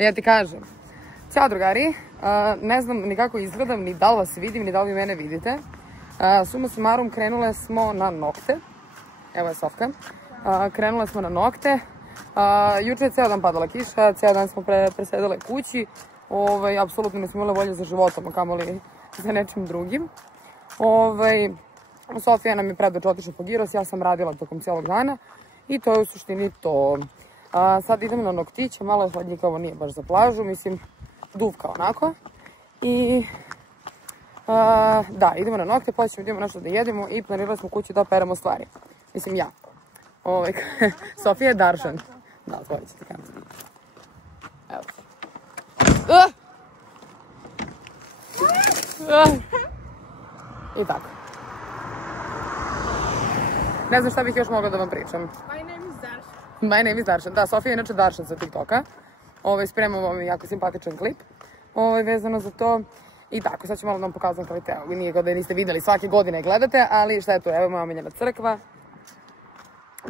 Ja ti kažem. Ćao drugari, ne znam ni kako izgledam, ni da li vas vidim, ni da li vi mene vidite. Suma sumarum, krenule smo na nokte. Evo je Sofka. Krenule smo na nokte. Juče je ceo dan padala kiša, ceo dan smo presedale kući. Apsolutno nismo imale volje za životom, a kamoli za nečim drugim. Sofija nam je predoč otišla po giros, ja sam radila tokom cijelog dana i to je u suštini to. Sad idemo na noktiće, malo je hladnjikavo, nije baš za plažu, mislim duvka onako. I da, idemo na nokte, pa ćemo idemo nešto da jedemo i planirali smo kući da operemo stvari. Mislim ja. Sofija je Daršan. Da, otvorit ćete kameru. Evo. I tako. Ne znam šta bih još mogla da vam pričam. My name is Daršan. Da, Sofija je inače Daršan sa TikToka. Spremamo vam jako simpatičan klip vezano za to. I tako, sad ću malo da vam pokazam kvalitet. Vi nije kao da je niste vidjeli, svake godine gledate, ali šta je tu? Evo moja omiljena crkva.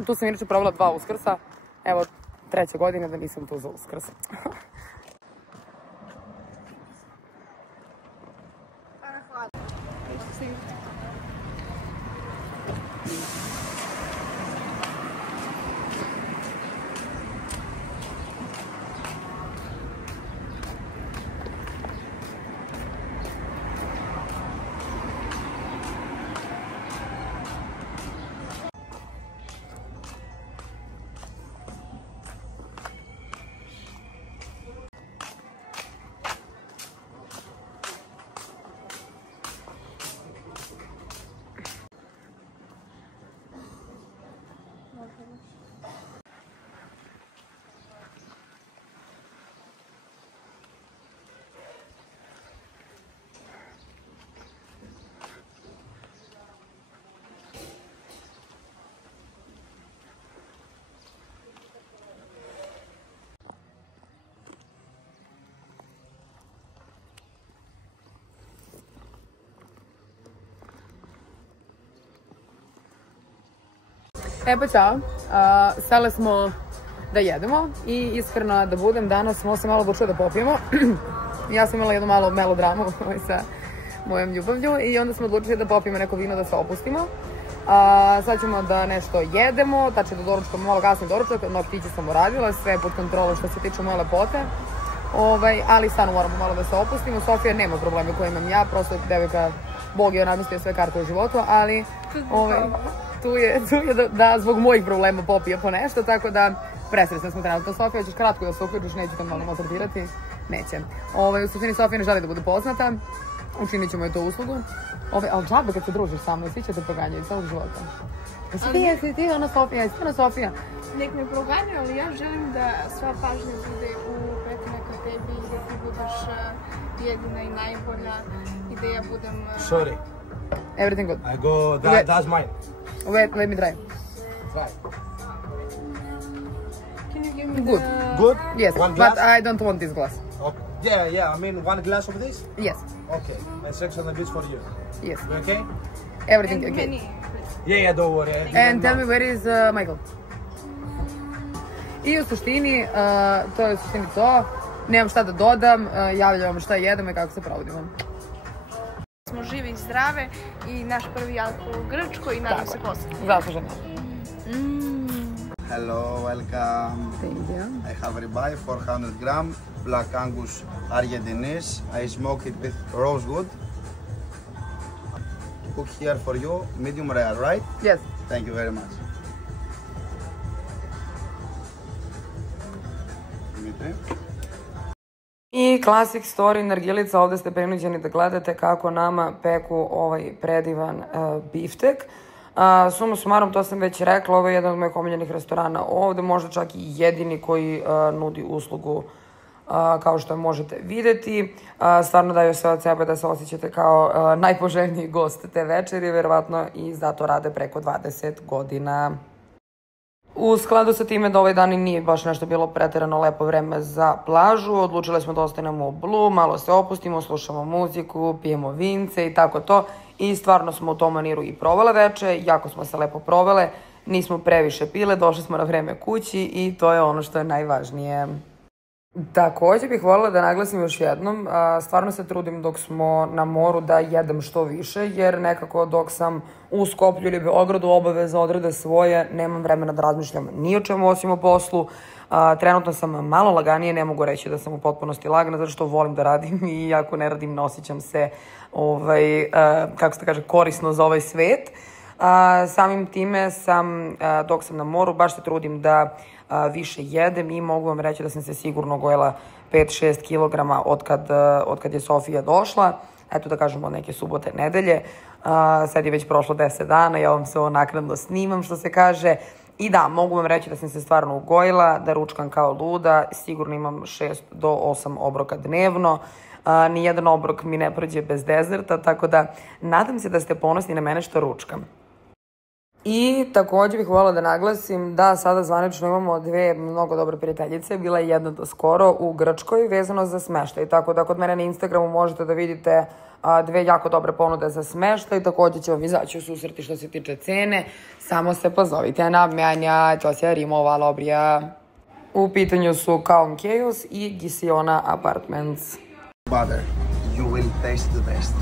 Tu sam inače provela 2 Uskrsa. Evo, 3. godina da nisam tu za Uskrs. Pa čao, stale smo da jedemo i iskreno da budem, danas smo se malo odlučili da popijemo. Ja sam imala jednu malu melodramu sa mojom ljubavlju i onda smo odlučili da popijemo neko vino da se opustimo. Sad ćemo da nešto jedemo, tačno da doručkamo malo kasnije doručak, noktiće sam uradila, sve pod kontrolom što se tiče moje lepote. Ali stvarno moramo malo da se opustimo. Sofija nema probleme koje imam ja, prosto devojka, Bog je namistio sve karte u životu, ali tu je da zbog mojih problema popije po nešto, tako da presretna smo trenutno. Sofija, ćeš kratko da se uključiš, neću te malo maltretirati. Neće. U suštini Sofija ne želi da bude poznata, učinit ćemo joj to uslugu. Ali džabe kad se družiš sa mnom, svi će te proganjati celog života. Jesi ti ona Sofija, jesi ti ona Sofija? Nek me proganjaju, ali ja želim da sva pažnja bude upetlena ka tebi i da ti budeš jedina i najbolja i da ja budem... Sorry. Everything good. I go, that's mine. Wait, let me try. Try. Can you give me Good. Good? Yes, One glass? but I don't want this glass. Okay. Yeah, I mean 1 glass of this? Yes, Okay, and Sex on the Beach for you. yes. You okay? Everything and okay. many. Yeah, don't worry. And tell me where is Michael? I u suštini, to je u suštini to. Nemam šta da dodam, javljam vam šta jedemo i kako se provodimo. Smo žive i zdrave i naš prvi alkohol u Grčkoj i nadam se posle. Zasluženo. Hello, welcome. Thank you. I have ribeye, 400 gram, Black Angus Argentines. I smoke it with rosewood. Cook here for you, medium rare, right? Yes. Thank you very much. Dimitri? I Classic Story Nargilica, ovde ste prinuđeni da gledate kako nama peku ovaj predivan biftek. Suma sumarom, to sam već rekla, ovo je jedan od mojih omiljenih restorana ovde, možda čak i jedini koji nudi uslugu kao što možete videti. Stvarno daju sve od sebe da se osjećate kao najpoželjniji gost te večeri, verovatno i zato rade preko 20 godina. U skladu sa time da ovaj dan i nije baš nešto bilo preterano lepo vreme za plažu, odlučili smo da ostanemo u Blue, malo se opustimo, slušamo muziku, pijemo vince i tako to. I stvarno smo u tom maniru i provele veče, jako smo se lepo provele, nismo previše pile, došli smo na vreme kući i to je ono što je najvažnije. Također bih voljela da naglasim još jednom, stvarno se trudim dok smo na moru da jedem što više, jer nekako dok sam u Skoplju ili Beogradu obaveza odrede svoje, nemam vremena da razmišljam ni o čemu osim o poslu. Trenutno sam malo laganije, ne mogu reći da sam u potpunosti lagana, zato što volim da radim i ako ne radim ne osjećam se, kako se to kaže, korisno za ovaj svet. Samim time sam, dok sam na moru, baš se trudim da više jedem i mogu vam reći da sam se sigurno gojila 5-6 kilograma od kad je Sofija došla. Eto da kažemo od neke subote, nedelje. Sad je već prošlo 10 dana, ja vam se ovo naknadno snimam što se kaže. I da, mogu vam reći da sam se stvarno ugojila, da ručkam kao luda, sigurno imam 6 do 8 obroka dnevno. Nijedan obrok mi ne prođe bez dezerta, tako da nadam se da ste ponosni na mene što ručkam. I također bih voljela da naglasim da sada zvanično imamo dve mnogo dobre prijateljice. Bila je jedna do skoro u Grčkoj vezano za smeštaj. Tako da kod mene na Instagramu možete da vidite dve jako dobre ponude za smeštaj. Također će vam izaći u susreti što se tiče cene. Samo se pozovite na Mjanja, Ćosja Rimova, Lobrija. U pitanju su Calm Chaos i Gisiona Apartments. Butter, you will taste the best.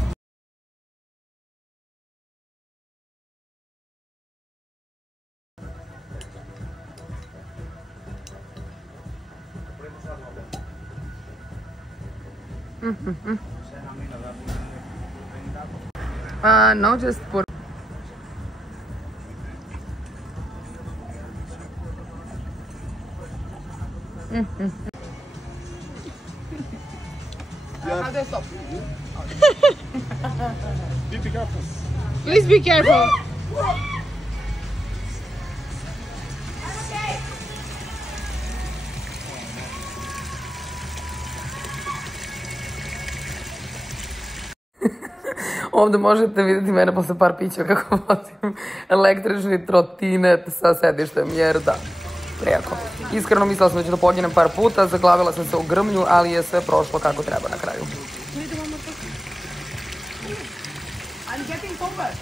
No, just por... How do I stop? Be careful. Please be careful. Ovdje možete vidjeti mene posle par pića kako vozim električni trotinet sa sedištem, jer da, prijako. Iskreno mislila sam da ću da poginem par puta, zaglavila sam se u grmlju, ali je sve prošlo kako treba na kraju. I'm getting covered.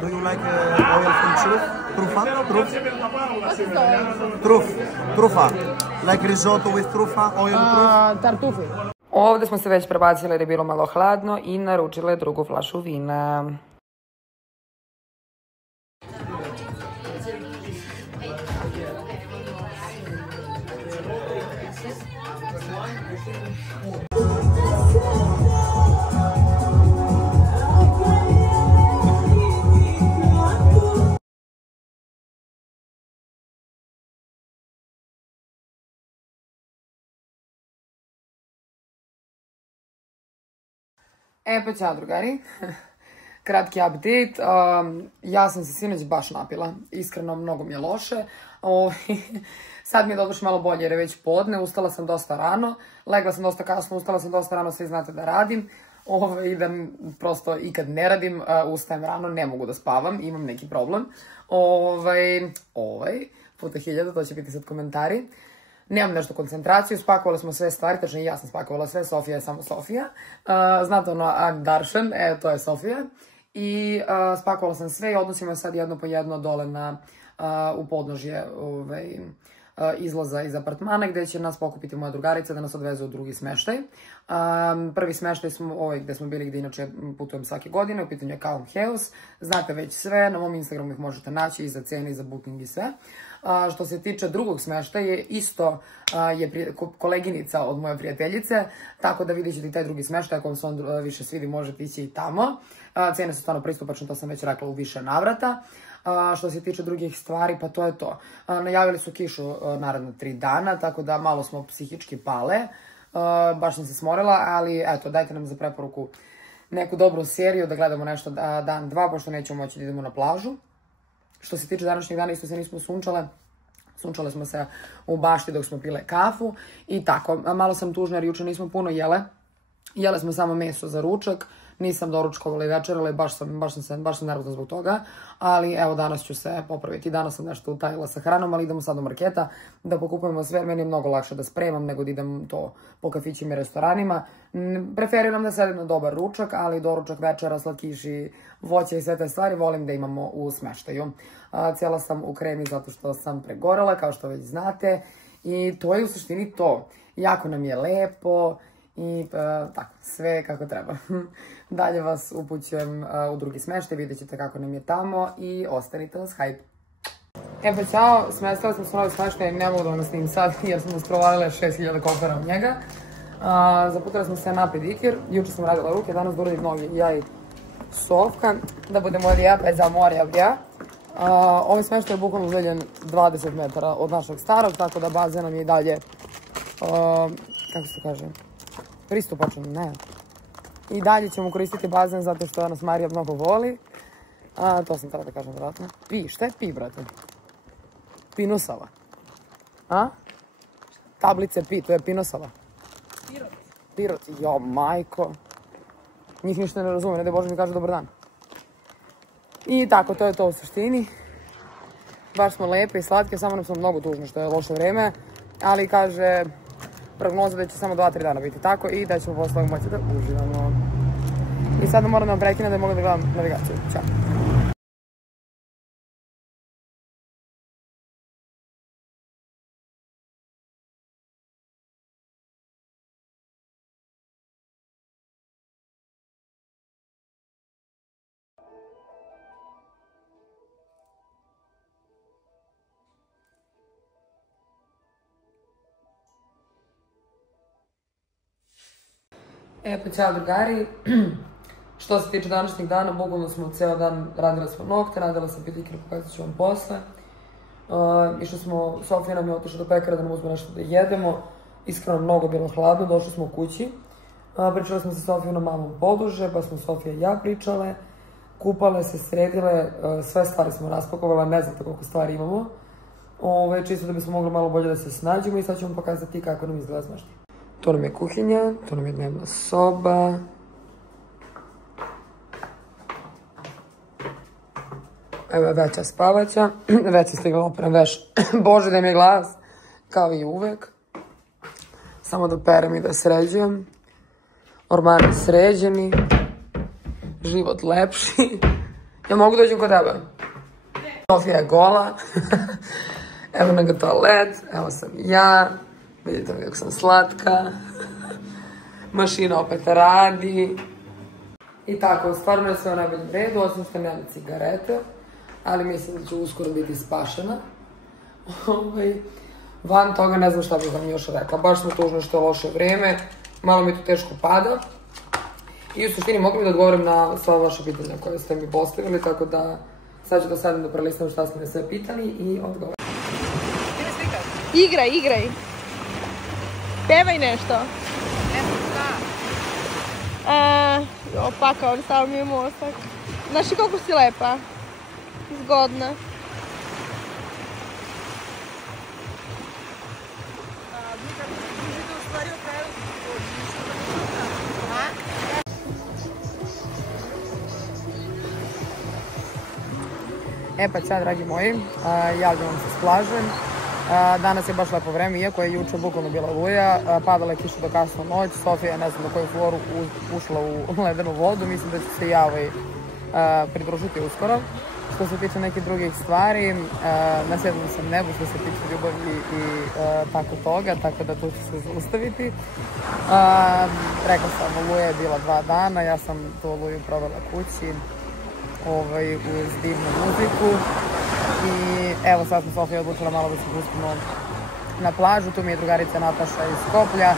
Do you like oil from truff? Truffa? What's the oil? Truff. Truffa. Like risotto with truffa, oil truff? Tartufi. Ovdje smo se već prebacili jer je bilo malo hladno i naručile drugu flašu vina. Pa ćao drugari, kratki update, ja sam se sinoć baš napila, iskreno mnogo mi je loše, sad mi je doduše malo bolje jer je već podne, ustala sam dosta rano, legla sam dosta kasno, ustala sam dosta rano, svi znate da radim, i da prosto i kad ne radim, ustajem rano, ne mogu da spavam, imam neki problem, puta 1000, to će biti sad komentari. Nemam nešto koncentraciju, spakovali smo sve stvari, tačno i ja sam spakovala sve, Sofija je samo Sofija. Znate ono, I'm Darshan, to je Sofija. I spakovala sam sve i odnosimo sad jedno po jedno dole u podnožje izlaza iz apartmana gdje će nas pokupiti moja drugarica da nas odveze u drugi smeštaj. Prvi smeštaj smo gdje smo bili, gdje inače putujem svake godine, u pitanju je Calm Chaos. Znate već sve, na mom Instagramu ih možete naći i za cene i za booking i sve. Što se tiče drugog smeštaja, isto je koleginica od moje prijateljice, tako da vidjet ćete i taj drugi smeštaj, ako vam se on više svidi možete ići i tamo. Cene su stvarno pristupačne, to sam već rekla u više navrata. Što se tiče drugih stvari, pa to je to. Najavili su kišu naredno 3 dana, tako da malo smo psihički pale. Baš sam se smorila, ali eto, dajte nam za preporuku neku dobru seriju da gledamo nešto dan, dva, pošto nećemo moći da idemo na plažu. Što se tiče današnjeg dana, isto se nismo sunčale. Sunčale smo se u bašti dok smo pile kafu i tako. Malo sam tužna jer juče nismo puno jele. Jele smo samo meso za ručak, nisam doručkovala i večerala i baš sam nervozna zbog toga, ali evo danas ću se popraviti. Danas sam nešto utajila sa hranom, ali idemo sad do marketa da pokupujemo sve, meni je mnogo lakše da spremam nego da idem to po kafićima i restoranima. Preferiram da sedem na dobar ručak, ali doručak, večera, slatkiši, voće i sve te stvari volim da imamo u smeštaju. Cijela sam u kremi zato što sam pregorela, kao što već znate, i to je u suštini to. Jako nam je lepo i tako, sve kako treba. Dalje vas upućujem u drugi smeštaj, vidjet ćete kako nam je tamo i ostanite uz hype. Pa ćao, smestila sam se u novi smeštaj, ne mogu da vam snimim sad jer sam usprovalila 6000 kofera od njega. Zaputila sam se na pedikir, juče sam radila ruke, danas da uradim noge, ja i Sofka, da budemo opet za more avrija. Ovaj smeštaj je bukvalno udaljen 20 metara od našeg starog, tako da bazen nam je i dalje, kako se kaže, pristupačan, ne. I dalje ćemo koristiti bazen zato što nas Marija mnogo voli. To sam treba da kažem vjerojatno. Pi, šta je pi, brate? Pinusala. Tablice pi, to je pinusala. Pirot. Pirot, jo, majko. Njih ništa ne razume, ne da Bože mi kaže dobar dan. I tako, to je to u suštini. Baš smo lepe i slatke, samo nam smo mnogo tužne što je loše vreme. Ali kaže prognoza da će samo 2-3 dana biti tako i da ćemo posle moći da uživamo. I sada moram da vam prekinem da mogu da gledam navigaciju. Ćao. Pa ćao drugari, što se tiče današnjeg dana, bukvalno smo ceo dan radila smo nokte, radila sam pedikir, pokazat ću vam posle. Išli smo, Sofija nam je otišla do pekara da nam uzme nešto da jedemo, iskreno mnogo bilo hladno, došli smo u kući. Pričali smo sa Sofijom mamom poduže, pa smo Sofija i ja pričale, kupale se, sredile, sve stvari smo raspakovale, ne znate koliko stvari imamo. Čisto da bismo mogli malo bolje da se snađemo i sad ću vam pokazati kako nam izgleda smeštaj. To nam je kuhinja, to nam je dnevna soba. Evo je veća spavaća, već je stigla operam veš. Bože da mi je glas, kao i uvek. Samo da perem i da sređujem. Ormani sređeni, život lepši. Ja mogu dođem kod tebe? Sofija je gola. Evo na ga toalet, evo sam ja. Vidite mi kako sam slatka. Mašina opet radi. I tako, stvarno je sve u najboljem redu, osim što nemam cigarete, ali mislim da ću uskoro biti spašena. Van toga ne znam šta bih vam još rekla, baš smo tužno što je loše vreme, malo mi to teško pada. I u suštini mogu mi da odgovorim na sva vaša pitanja koje ste mi postavili, tako da sad ću da sadem da prelistam šta ste me sve pitali i odgovorim. Igraj, igraj. Pevaj nešto. Opaka, ovdje stavio mi je mostak. Znaš li koliko si lepa? Zgodna. Pa ćao dragi moji, javljam vam se s plaže. Danas je baš lepo vreme, iako je juče bukvalno bila oluja, padala je kiša do kasno noć, Sofija je ne znam do koju floru ušla u ledenu vodu, mislim da ću se ja pridružiti uskoro. Što se tiče nekih drugih stvari, nasjedala sam nebu što se tiče ljubavi i tako toga, tako da tu ću se zaustaviti. Rekla sam, oluja je bila 2 dana, ja sam tu oluju provela kući uz divnu muziku. I evo sad sam Sofija odlučila malo da se pustimo na plažu, tu mi je drugarica Nataša iz Skoplja.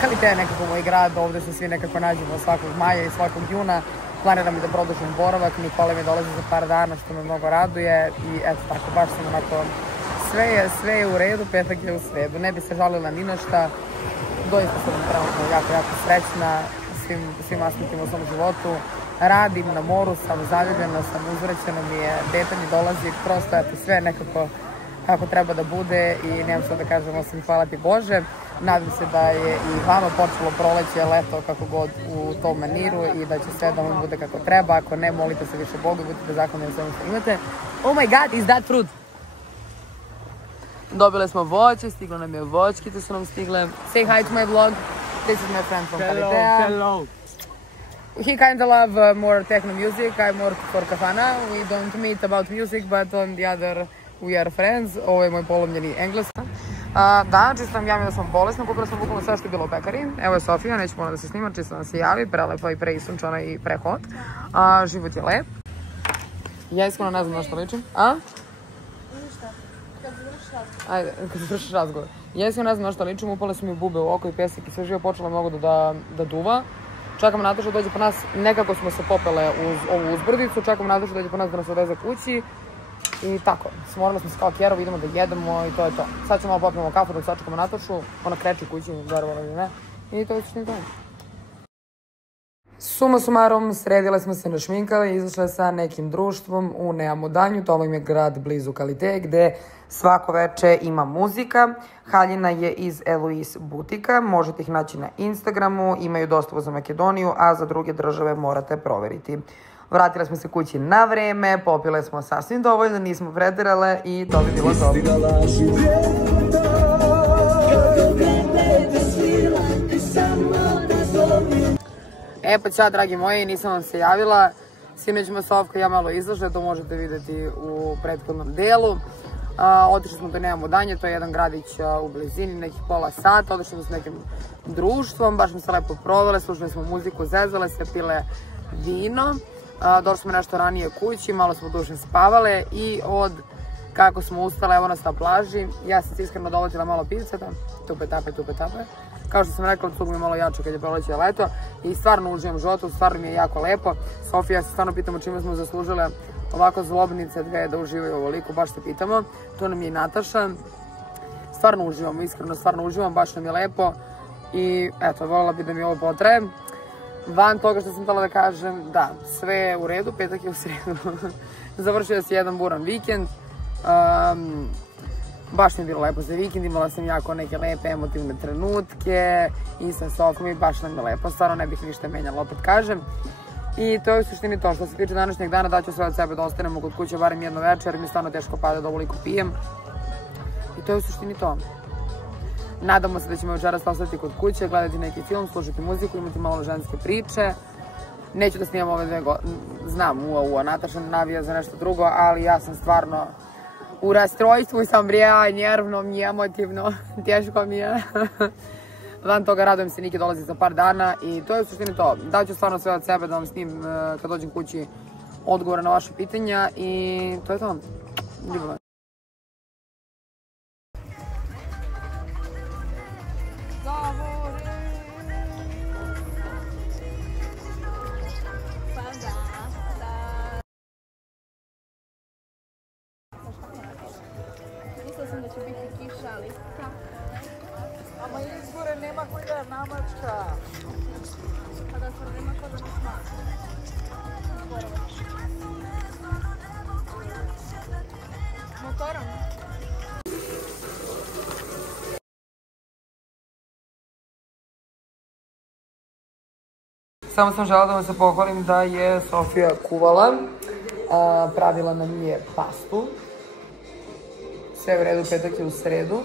Kalite je nekako moj grad, ovde se svi nekako nađemo svakog maja i svakog juna. Planiram i da produžim boravak, Nikole mi dolazi za par dana što me mnogo raduje i eto tako, baš sam onako, sve je u redu, petak je u sredu, ne bi se žalila ni na šta. Doista sam trenutno jako srećna svim aspektima u svom životu. Radim, na moru sam, zaljubljena sam, uzvraćeno mi je, dete mi dolazi, prosto eto sve nekako kako treba da bude i nemam što da kažem osim hvala ti Bože. Nadam se da je i vama počelo proleće, leto, kako god u tom maniru i da će sve da vam bude kako treba. Ako ne, molite se više Bogu i budite zahvalni na svemu što imate. Oh my god, is that fruit? Dobile smo voće, stiglo nam je voćkice su nam stigle. Say hi to my vlog. This is my friend from Kalitea. Hello. He kind of love more techno music. I'm more for kafana. We don't meet about music, but on the other we are friends. Ovo je moj polomljeni engleski. Da, čisto nam javim da sam bolesna, kupila sam bukvalno sve što je bilo u pekari. Evo je Sofija, neću da se snima, čisto nam se javi, prelepa i preisunčana i prehot. Život je lep. Ja iskreno ne znam na što ličim. Ništa. Kad završiš razgovor. Ajde, kad završiš razgovor. Ja iskreno ne znam na što ličim, upale su mi bube u oko i pesak i sve živo počelo mnogo da duva. Čekamo Natašu da dođe po nas, nekako smo se popele uz ovu uzbrdicu, čekamo Natašu da dođe po nas da nas odveze kući. I tako, smorili smo se kao kjerovi, idemo da jedemo i to je to. Sad ćemo malo popijemo kafu dok sačekamo Natašu, ona kreće kući, verovala ili ne. I to je suštini to. Suma sumarom, sredile smo se, našminkale i izašle sa nekim društvom u Neamodanju, to im je grad blizu Kalitee, gde svako veče ima muzika. Haljina je iz Eloise butika, možete ih naći na Instagramu, imaju dostavu za Makedoniju, a za druge države morate proveriti. Vratile smo se kući na vreme, popile smo sasvim dovoljno, nismo preterale i to bi bilo to. E pa ćao dragi moji, nisam vam se javila, sinoć me Sofka i ja malo izlaže, to možete vidjeti u prethodnom delu. Otišli smo do Neamodanje, to je jedan gradić u blizini, nekih pola sata, otišli smo s nekim društvom, baš smo se lepo provele, slušali smo muziku, zezale se, pile vino. Došli smo nešto ranije kući, malo smo duže spavale i od kako smo ustale, evo nas na plaži, ja sam se iskreno doletila malo pivceta, tupe tape. Kao što sam rekla, cug mi je malo jače kad je proleće leto i stvarno uživam životu, stvarno mi je jako lepo. Sofija, se stvarno pitamo čime smo zaslužile ovako zlobnice dve da uživaju ovoliko, baš se pitamo. Tu nam je i Nataša. Stvarno uživamo, iskreno stvarno uživam, baš nam je lepo i eto, voljela bi da mi ovo potraje. Van toga što sam htjela da kažem, da, sve je u redu, petak je u sredu. Završio se jedan buran vikend. Baš mi je bilo lepo za vikend, imala sam jako neke lepe emotivne trenutke i sa Sofom i baš nam je lepo, stvarno ne bih ništa menjala, opet kažem. I to je u suštini to, što se tiče današnjeg dana, daću sve od sebe da ostanemo kod kuće barem jedno večer, jer mi stvarno teško pada da ovoliko pijem. I to je u suštini to. Nadamo se da ćemo večeras ostati kod kuće, gledati neki film, slušati muziku, imati malo ženske priče. Neću da snimam ove dve znam, Nataša navija za nešto drugo, ali ja sam stvarno u rastrojstvu sam nervno, emotivno, teško mi je. Van toga radujem se, Niki dolazi za par dana i to je u suštini to. Daću stvarno sve od sebe da vam snimim kad dođem kući odgovore na vaše pitanja i to je to. Ljubav. Mislila sam da će biti kiša, ali Ama izbore nema koji da je namačka. pa da stvarno nema ko da nas ma. Motorom? Samo sam žela da vam se pohvalim da je Sofija kuvala, pravila nam je pastu. Sve u redu, petak je u sredu.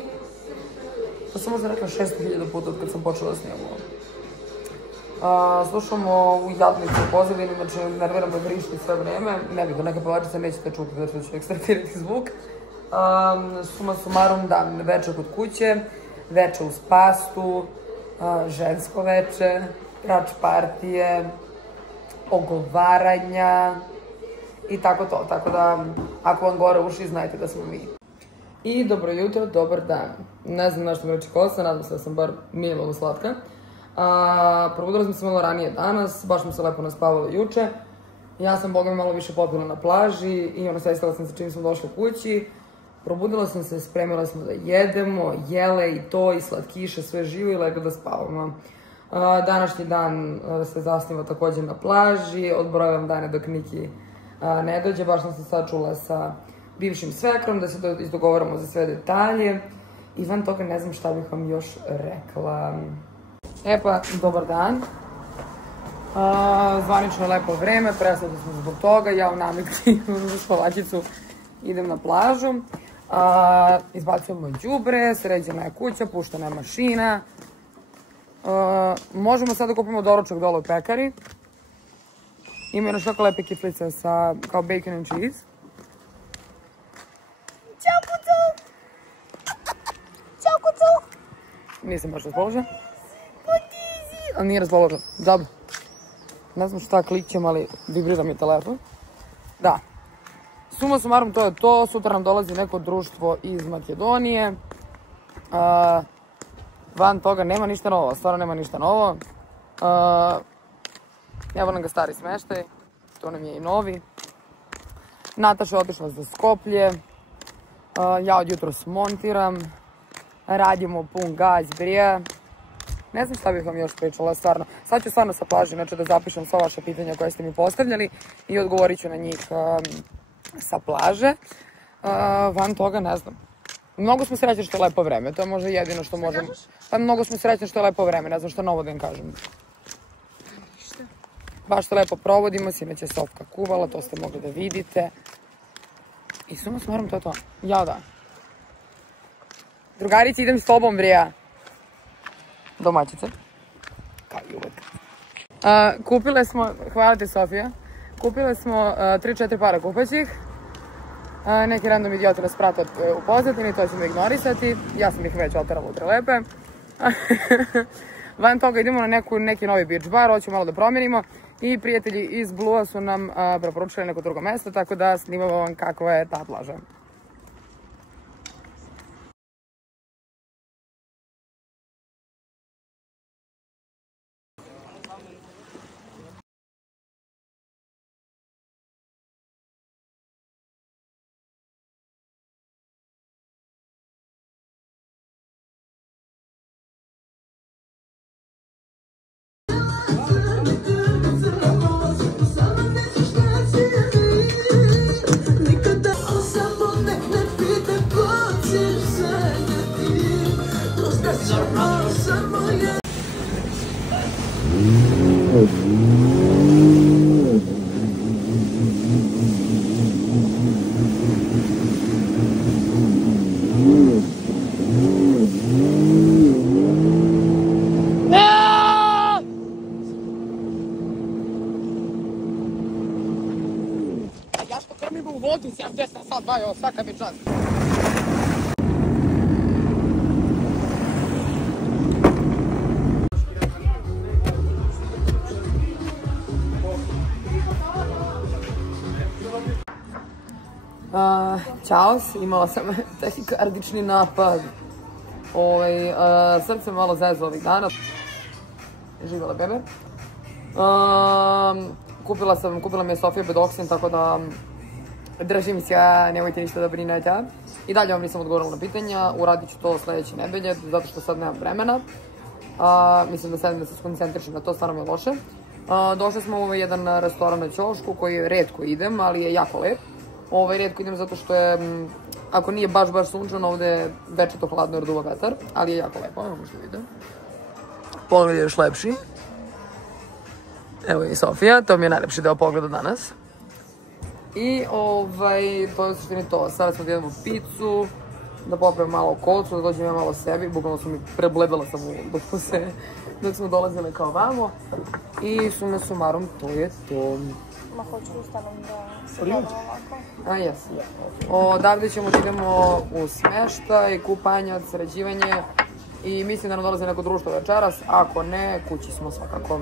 To sam možda rekla 600.000 puta od kad sam počela snimamo. Slušamo u jadnicu u pozadini, znači nerviramo i vrišti sve vreme. Ne bih, neka pevačica nećete čuti da ću ekstraktirati zvuk. Suma sumarom, da, večer kod kuće, večer uz pastu, žensko veče, trač partije, ogovaranja i tako to. Tako da, ako vam gore uši, znajte da smo mi. I dobro jutro, dobar dan. Ne znam na što me reći kosa, nadam se da sam bar milo slatka. Probudila sam se malo ranije danas, baš smo se lepo naspavali juče. Ja sam, boga mi, malo više popila na plaži i sestala sam se čim smo došli kući. Probudila sam se, spremila smo da jedemo, jele i to, i slatkiše, sve živo i legla da spavamo. Današnji dan se zasniva također na plaži, odbrojavam dane dok Niki ne dođe, baš sam se sačula sa bivšim svekrom, da se izdogovaramo za sve detalje. I van toga ne znam šta bih vam još rekla. E pa, dobar dan. Zvanično je lepo vreme, preslatno smo zbog toga. Ja u namikti za spavačicu idem na plažu. Izbacujemo đubre, sređena je kuća, puštena je mašina. Možemo sad da kupimo doručak dole u pekari. Ima još tako lepe kiflice sa kao bacon and cheese. Ćao, kucu! Ćao, kucu! Nisam baš raspoložena. Ali nije raspoložena. Džaba. Ne znam šta klikćem, ali vibrira mi telefon. Da. Suma sumarum, to je to. Sutra nam dolazi neko društvo iz Makedonije. Van toga nema ništa novo. Stvarno nema ništa novo. Evo nam ga stari smeštaj. To nam je i novi. Nataša je otišla za Skoplje. Ja od jutros montiram. Radimo pun gaz, brija. Ne znam šta bih vam još pričala, stvarno. Sad ću stvarno sa plaži, znači da zapišem sva vaša pitanja koje ste mi postavljali i odgovorit ću na njih sa plaže. Van toga ne znam. Mnogo smo srećni što je lepo vreme, to je možda jedino što možemo. Pa mnogo smo srećni što je lepo vreme, ne znam šta novo da im kažem. Baš što lepo provodimo, sinoć je Sofka kuvala, to ste mogli da vidite. I suma sumarum, to je to. Jao da. Drugarici, idem s tobom, brija. Domaćice. Kao i uvek. Kupile smo, hvala ti Sofija, kupile smo 3-4 para kupaćih. Neki random idioti nas prate u pozadini, to ćemo ignorisati. Ja sam ih već oterala u trelepe. Van toga idemo na neki novi beach bar, hoćemo malo da promijenimo. I prijatelji iz Blua su nam preporučili neko drugo mesto, tako da snimamo vam kakva je ta plaža. Ja što krmim u vodu 70 na sat, bajo, svaka mi čast. Ćao, imala sam tahikardični napad. Srce malo zezlo ovih dana. Živjela bebe. Kupila mi je Sofija Bedoksin, tako da držim se, nemojte ništa da brinete. I dalje vam nisam odgovorila na pitanja, uradit ću to sledeće nedelje, zato što sad nemam vremena. Mislim da sedim da se skoncentrišem na to, stvarno mi je loše. Došli smo u jedan restoran na Ćošku koji redko idem, ali je jako lep. Redko idem zato što je, ako nije baš sunčano, ovde je večito hladno jer duva vetar, ali je jako lepo, ne možete vidjeti. Pogled je još lepši. Evo i Sofija, to mi je najlepši deo pogleda danas. I to je u suštini to. Sada smo da jedemo picu, da popijem malo kolcu, da dođem ja malo sebi. Bukvalno sam mi prebledala sam dok smo dolazile kao vamo. I sume sumarum, to je to. Ma hoću ustanom da se gledam ovako. Jes. Odavde ćemo da idemo u smeštaj, kupanje, sređivanje. I mislim da nam dolazi neko društvo večeras. Ako ne, kući smo svakako.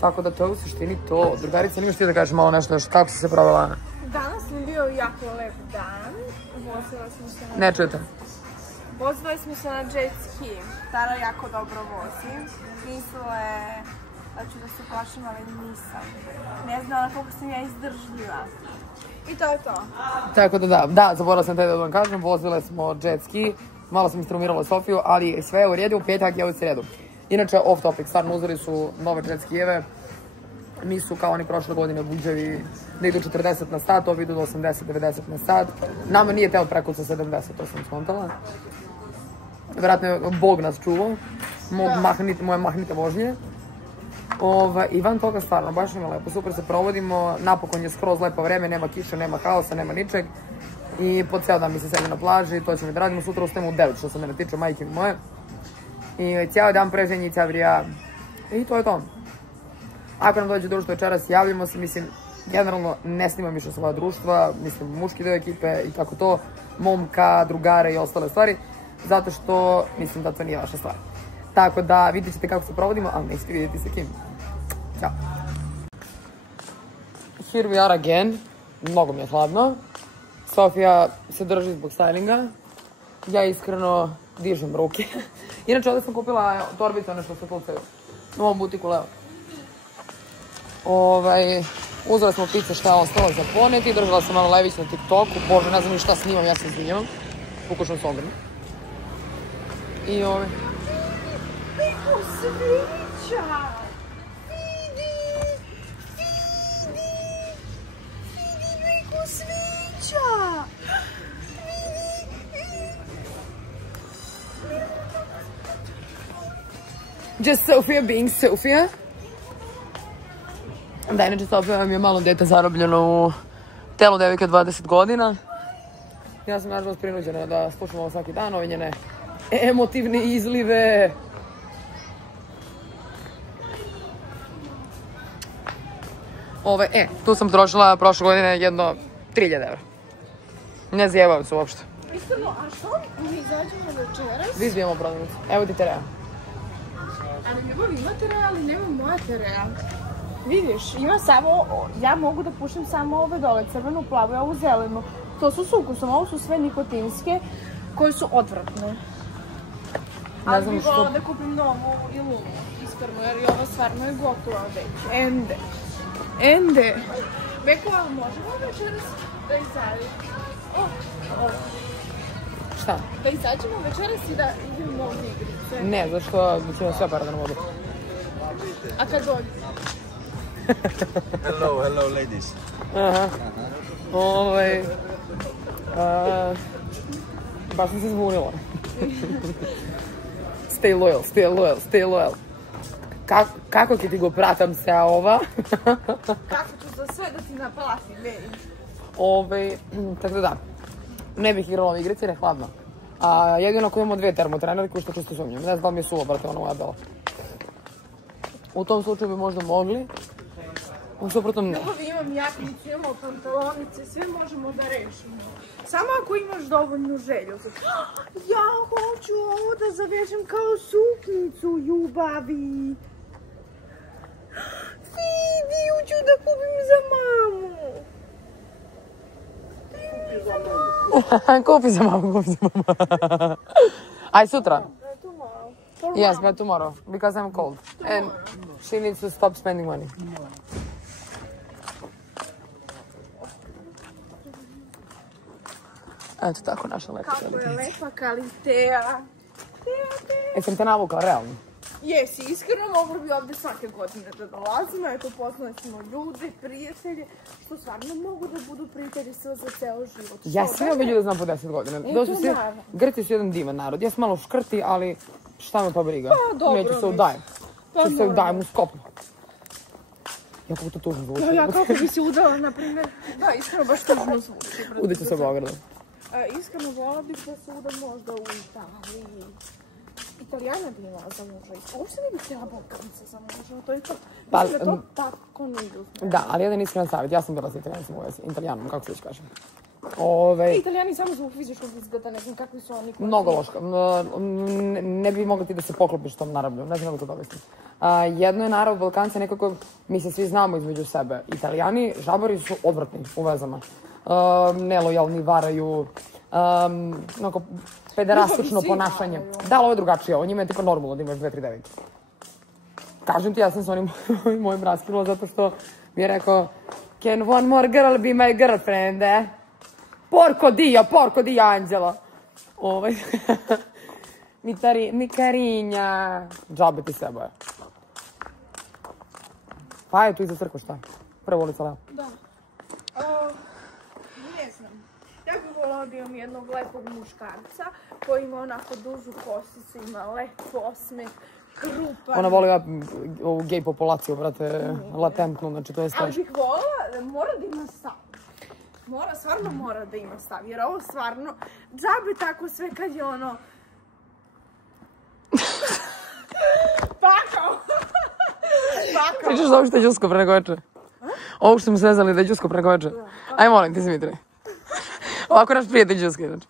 Tako da to je u suštini to. Drugarica, nimaš ti da kažeš malo nešto još, kako si se provela? Danas mi bio jako lep dan. Vozila smo se na... Ne čujete? Vozili smo se na jet ski. Tara jako dobro vozi. Mislila je da ću da se plašim, ali nisam. Ne znala koliko sam ja izdržljiva. I to je to. Tako da, zaboravila sam te da vam kažem, vozile smo jet ski. Malo sam istrumirala Sofiju, ali sve je u redu, u petak je u sredu. Inače, off topic, stvarno uzeli su nove jet skijeve. Nisu kao oni prošle godine buđevi da idu 40 na sat, ovi idu do 80-90 na sat. Nama nije teo preko sa 70, to sam skontala. Vjerojatno je Bog nas čuvao, moje mahnite vožnje. I van toga stvarno, baš ima lepo, super se provodimo, napokon je skroz lepo vreme, nema kiše, nema haosa, nema ničeg. I po ceo dan mi se sedi na plaži, to ćemo da radimo, sutra ustajemo u 9, što se mene tiče, majke moje. I cijel dan preženje, cavrija, i to je to. Ako nam dođe društvo večeras, javljamo se, mislim, generalno ne snimam više svoja društva, mislim, muški deo ekipe i tako to, momka, drugare i ostale stvari, zato što mislim da to nije vaša stvar. Tako da vidjet ćete kako se provodimo, ali nećete vidjeti sa kim. Ćao. Here we are again. Mnogo mi je hladno. Sofija se drži zbog stylinga. Ja iskreno dižem ruke. Inače, ovdje sam kupila torbice, one što se kucaju. U ovom butiku Leo. Uzela smo pice šta je ostalo za poneti. Držala sam malo Lević na TikToku. Bože, ne znam ni šta snimam, ja se izvinjavam. Pokušam se ogrnu. I Biku svića! Vidi biku svića! Just Sofia being Sofia. Da, inače Sofia mi je malo dete zarobljeno u telu devojke 20 godina. Ja sam nažalost prinuđena da slušam ovo svaki dan, ove njene emotivne izlive. Tu sam trošila prošle godine jedno 3000 evra. Ne zajebavam se uopšte. Iskreno, a što mi izađemo večeras? Vi izbijemo prodavnicu. Evo ti terea. Ali ljubav ima terea, ali nema moja terea. Vidiš, ima samo, ja mogu da pušim samo ove dole, crvenu, plavu i ovu zelenu. To su s ukusom, ovo su sve nikotinske, koje su odvratne. Ali bih volila da kupim novu i lunu, iskreno, jer i ova stvarno je gotova već. Ende. Beko, možemo večeras da izađemo? Šta? Da izađemo večeras i da idemo u igrice. Ne, zašto ćemo sve para da nam odu. A kad dođe? Hello, ladies. Aha. Baš sam se zbunila. Stay loyal. Kako ti go pratam se, a ova? Kako ću za sve da ti naplatim, veri? Tako da, ne bih igrala ove igrice jer je hladno. A jedino ako imamo 2 termotrenerke, što čisto sumnjam. Ne znam da li mi je suvo, brate, ona moja bela. U tom slučaju bi možda mogli. U suprotnom ne. Ljubav, imam jaknicu, imamo pantalonice, sve možemo da rešimo. Samo ako imaš dovoljnu želju. Ja hoću ovo da zavežem kao suknicu, ljubavi. Vidi, hoću da kupim za mamu. Kupi za mamu. Aj sutra. Yes, but tomorrow, because I'm cold. And she needs to stop spending money. Eto tako, naša lepa Kako je lepa Kalitea. Jesam te navukao, realno? Jesi, iskreno mogla bi ovde svake godine da dolazimo, eto poznali smo ljude, prijatelje, što stvarno mogu da budu prijatelji sve za ceo život. Ja sve ove ljude znam po 10 godina. Grci su jedan divan narod. Ja sam malo škrti, ali šta me pa briga? Pa dobro. Neću se udajem. Ću se udajem u Skopju. Jako to tužno zvuči. Ja kako bi se udala, na primjer. Da, iskreno baš tužno zvuči. Udaću se u Beogradu. Iskreno volila bih da se udam možda u Italiji. Italijana bi imala za muža. Uopšte ne bih htjela Balkanca za muža, to je to. Mislim da to tako ne ide. Da, ali jedan iskren savjet. Ja sam bila sa Italijancima u vezi. Italijanom, kako se već kažem. Italijani samo zbog fizičkog izgleda, ne znam kakvi su oni. Mnogo loška. Ne bi mogla ti da se poklopiš tom narablju. Ne znam kako to objasnim. Jedno je narod Balkanca, nekako mi se svi znamo između sebe. Italijani, žabari su odvratni u vezama. Nelojalni, varaju, onako pederastično ponašanje. Da, ali ovo je drugačije, ovo njima je tipa normalno da imaš 2-3 devojke. Kažem ti, ja sam s onim mojim raskinula zato što mi je rekao Can one more girl be my girlfriend, eh? Porco dio, Angelo. Mi carinja. Džabe ti se boje. Pa je tu iza crkva šta? Prva ulica Leo. Da. Ne znam. Ja bih volila da imam jednog lepog muškarca koji ima onako dužu kosicu, ima lep osmeh, krupan. Ona voli ovu gej populaciju, brate, latentnu, znači to je Ali strašno. bih volila, mora da ima stav. Stvarno mora da ima stav, jer ovo stvarno, džabe tako sve kad je ono... Pakao! Pričaš da ovo što je Đusko pre nego veče? Ovo što smo svezali da je Đusko pre nego veče? Aj molim ti se Mitre. Ovako naš prijatelj Đusko, znači.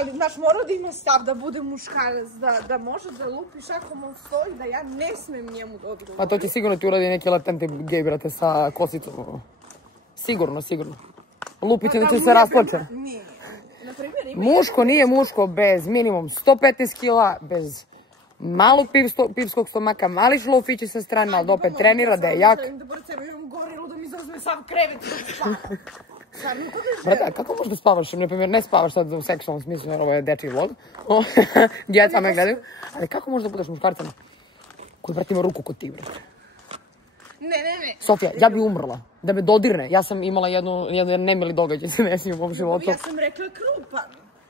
Ali, znaš, mora da ima stav, da bude muškarac, da može da lupi šakom on stoji, da ja ne smem njemu da odgovorim. A to će sigurno ti uradi neki latentni gej, brate, sa kosicom. Sigurno. Lupit će da će se rasplače. Nije. Naprimjer, ima... Muško nije muško bez minimum 115 kila, bez malog pivskog stomaka, mali šlofići sa strane, ali da opet trenira, da je jak. Da borcem, imam gorilu da mi zauzme sam krevet dok spavam. Brate, a kako možda spavaš? Naprimjer, ne spavaš sad u seksualnom smislu, jer ovo je dečiji vlog. Djeca me gledaju. Ali kako možda budeš muškarcem koji, brate, ima ruku kod ti, brate? Ne. Sofija, ja bi umrla. Da me dodirne. Ja sam imala jedan nemili događaj se desio u mom životu. Ja sam rekla krupan.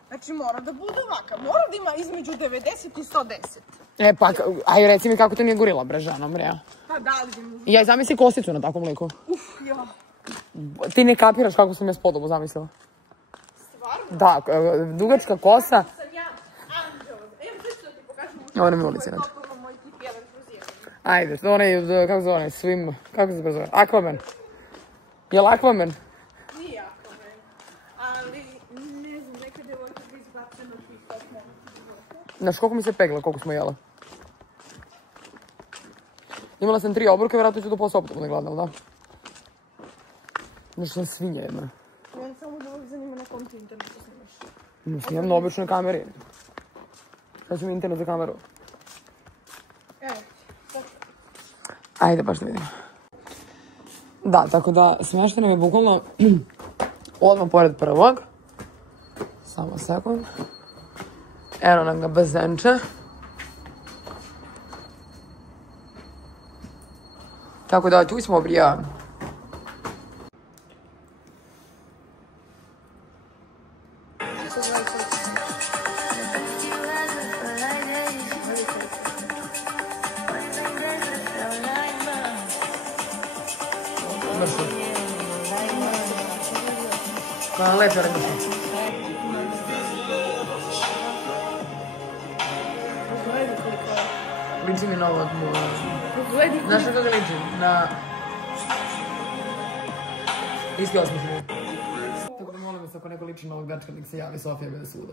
Znači mora da bude ovakav. Mora da ima između 90 i 110. E pa, aj reci mi kako to nije gorila, bre, žena, bre. Pa da li bi mu... I ja zamisli kosicu na takvom liku. Ja. Ti ne kapiraš kako sam ja s podobu zamislila. Stvarno? Da, dugačka kosa. Sam ja anđela. Evo sve što ti pokažem u Ovo nam je ulici, znači. Topama moj tip 1/1. Ajde, to onaj, kako se zove, swim, kako se zove, Aquaman. Je li Aquaman? Nije Aquaman. Ali, ne znam, neka devojka bi izbacena u TikTok. Znaš, koliko mi se pegla, koliko smo jela? Imala sam 3 obroke, vjerojatno ću to posle opet ne gledala, da? Znaš, sam svinja jedna. Mene samo da uvijek zanima na kom ti internetu snimaš. Snimam na običnoj kameri. Sad ću mi internet za kameru. Evo, Ajde, baš da vidimo. Da, tako da smještaj nam je bukvalno odmah pored prvog. Samo sekund. Evo nam ga bazenče. Tako da tu smo prija. Hvala lepo, Radoša. Liči mi novo od moga. Znaš na koga liči? Na... Iski osmišljenje. Tako da molim vas, ako neko liči na ovog dečka, nek se javi, Sofija bude svuda.